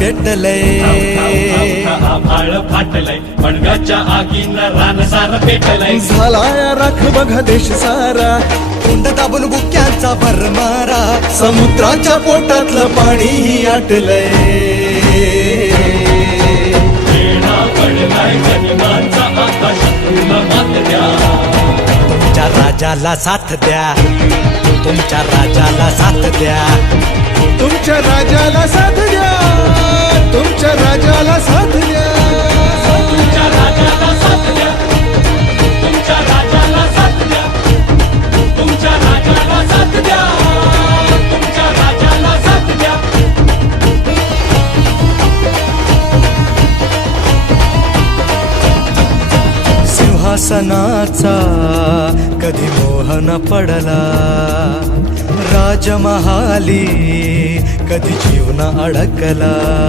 पेटलय. आभाळ फाटलय मणगाच्या आगीनं रान सार पेटलय. झालाय राख बघा देश सारा, कुंड दाबून बुक्यांचा भरमारा, समुद्राच्या पोटातलं पाणी आटलय. वेळा पडलाय जनिमांचा आकाश तुला मात द्या. तुमच्या राजाला साथ द्या, तुमच्या राजाला साथ द्या, तुमच्या राजाला साथ द्या, तुमच्या राजाला साथ द्या. तुमच्या राजाला साथ द्या, तुमच्या राजाला साथ द्या, तुमच्या राजाला साथ द्या, तुमच्या राजाला साथ द्या. सिंहासनाचा कधी मोह न पडला, राजमहाली कधी जीवन अडकला.